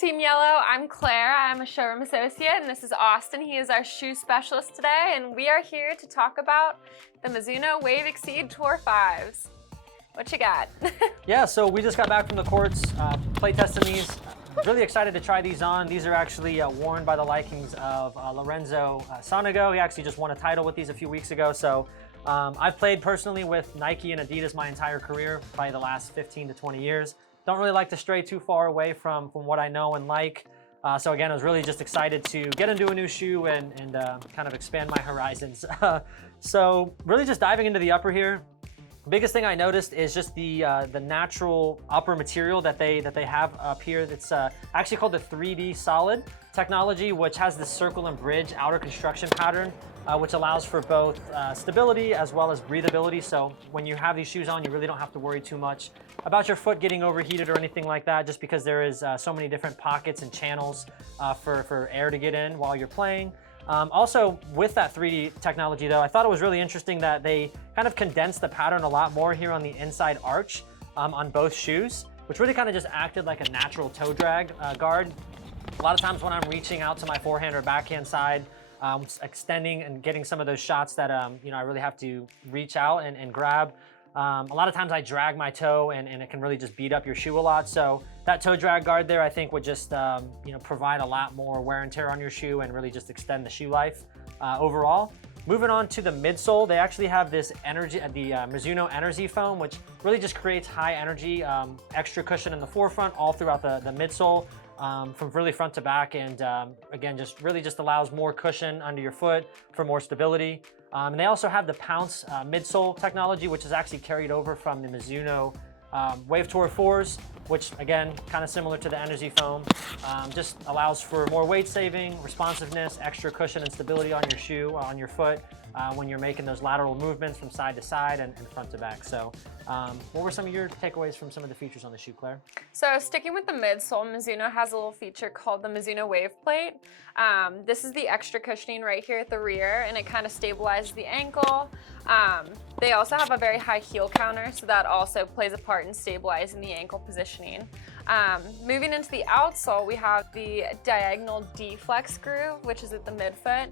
Team Yellow. I'm Claire. I'm a showroom associate, and this is Austin. He is our shoe specialist today, and we are here to talk about the Mizuno WAVE Exceed Tour 5s. What you got? Yeah, so we just got back from the courts, play testing these. Really excited to try these on. These are actually worn by the likings of Lorenzo Sonego. He actually just won a title with these a few weeks ago. So I've played personally with Nike and Adidas my entire career, probably the last 15 to 20 years. Don't really like to stray too far away from what I know and like. So again, I was really just excited to get into a new shoe and kind of expand my horizons. So really just diving into the upper here. Biggest thing I noticed is just the natural upper material that they have up here. It's actually called the 3D solid technology, which has this circle and bridge outer construction pattern, which allows for both stability as well as breathability. So when you have these shoes on, you really don't have to worry too much about your foot getting overheated or anything like that, just because there is so many different pockets and channels for air to get in while you're playing. Also, with that 3D technology though, I thought it was really interesting that they kind of condensed the pattern a lot more here on the inside arch on both shoes, which really kind of just acted like a natural toe drag guard. A lot of times when I'm reaching out to my forehand or backhand side, extending and getting some of those shots that I really have to reach out and grab. A lot of times I drag my toe and it can really just beat up your shoe a lot. So that toe drag guard there, I think would just provide a lot more wear and tear on your shoe and really just extend the shoe life overall. Moving on to the midsole, they actually have this Mizuno ENERZY Foam, which really just creates high energy, extra cushion in the forefront all throughout the midsole. From really front to back, and again, just really just allows more cushion under your foot for more stability. And they also have the PoWnCe midsole technology, which is actually carried over from the Mizuno WAVE Tour 4s, which again, kind of similar to the ENERZY Foam, just allows for more weight saving, responsiveness, extra cushion and stability on your shoe, on your foot, when you're making those lateral movements from side to side and front to back. So what were some of your takeaways from some of the features on the shoe, Claire? So sticking with the midsole, Mizuno has a little feature called the Mizuno WAVE plate. This is the extra cushioning right here at the rear, and it kind of stabilizes the ankle. They also have a very high heel counter, so that also plays a part in stabilizing the ankle positioning. Moving into the outsole, we have the diagonal D-flex groove, which is at the midfoot.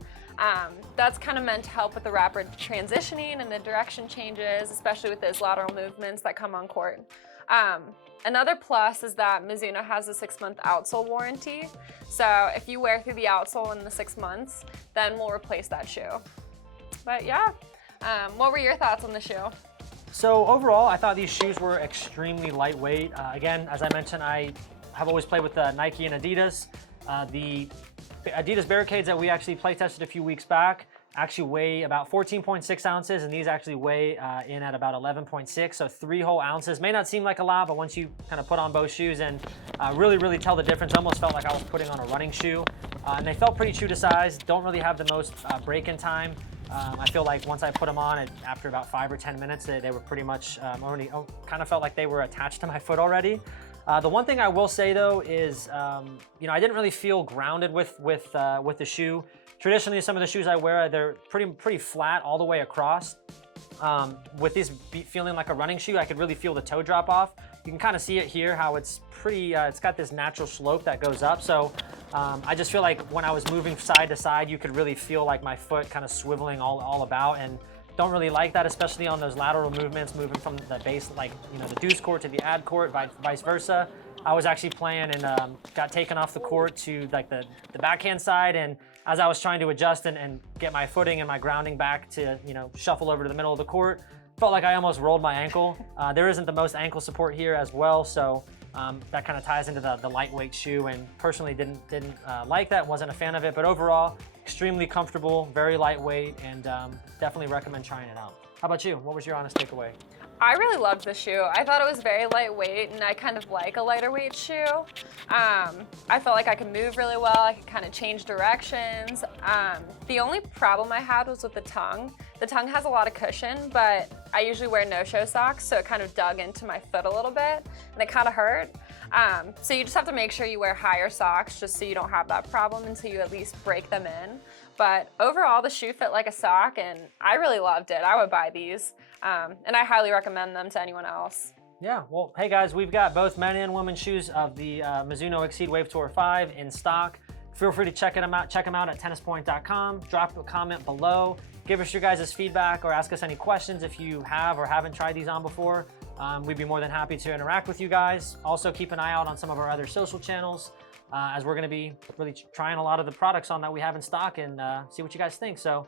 That's kind of meant to help with the rapid transitioning and the direction changes, especially with those lateral movements that come on court. Another plus is that Mizuno has a 6-month outsole warranty. So if you wear through the outsole in the 6 months, then we'll replace that shoe. But yeah, what were your thoughts on the shoe? So overall, I thought these shoes were extremely lightweight. Again, as I mentioned, I have always played with Nike and Adidas. The Adidas Barricades that we actually play tested a few weeks back actually weigh about 14.6 ounces, and these actually weigh in at about 11.6, so 3 whole ounces. May not seem like a lot, but once you kind of put on both shoes and really tell the difference, almost felt like I was putting on a running shoe. And they felt pretty true to size, don't really have the most break-in time. I feel like once I put them on, after about 5 or 10 minutes, they were pretty much already kind of felt like they were attached to my foot already. The one thing I will say though is, I didn't really feel grounded with the shoe. Traditionally, some of the shoes I wear, they're pretty flat all the way across. With these feeling like a running shoe, I could really feel the toe drop off. You can kind of see it here, how it's pretty, it's got this natural slope that goes up. So I just feel like when I was moving side to side, you could really feel like my foot kind of swiveling all about, and don't really like that, especially on those lateral movements, moving from the base, like, the deuce court to the ad court, vice versa. I was actually playing and got taken off the court to like the backhand side, and as I was trying to adjust and get my footing and my grounding back to, shuffle over to the middle of the court, felt like I almost rolled my ankle. There isn't the most ankle support here as well, so that kind of ties into the lightweight shoe, and personally didn't like that, wasn't a fan of it, but overall, extremely comfortable, very lightweight, and definitely recommend trying it out. How about you? What was your honest takeaway? I really loved the shoe. I thought it was very lightweight, and I kind of like a lighter weight shoe. I felt like I could move really well. I could kind of change directions. The only problem I had was with the tongue. The tongue has a lot of cushion, but I usually wear no-show socks, so it kind of dug into my foot a little bit, and it kind of hurt. So you just have to make sure you wear higher socks just so you don't have that problem until you at least break them in. But overall, the shoe fit like a sock, and I really loved it. I would buy these, and I highly recommend them to anyone else. Yeah, well, hey guys, we've got both men and women's shoes of the Mizuno Exceed Wave Tour 5 in stock. Feel free to check them out at tennispoint.com. Drop a comment below. Give us your guys' feedback or ask us any questions if you have or haven't tried these on before. We'd be more than happy to interact with you guys. Also, keep an eye out on some of our other social channels as we're going to be really trying a lot of the products on that we have in stock and see what you guys think. So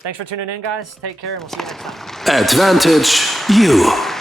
thanks for tuning in, guys. Take care, and we'll see you next time. Advantage you.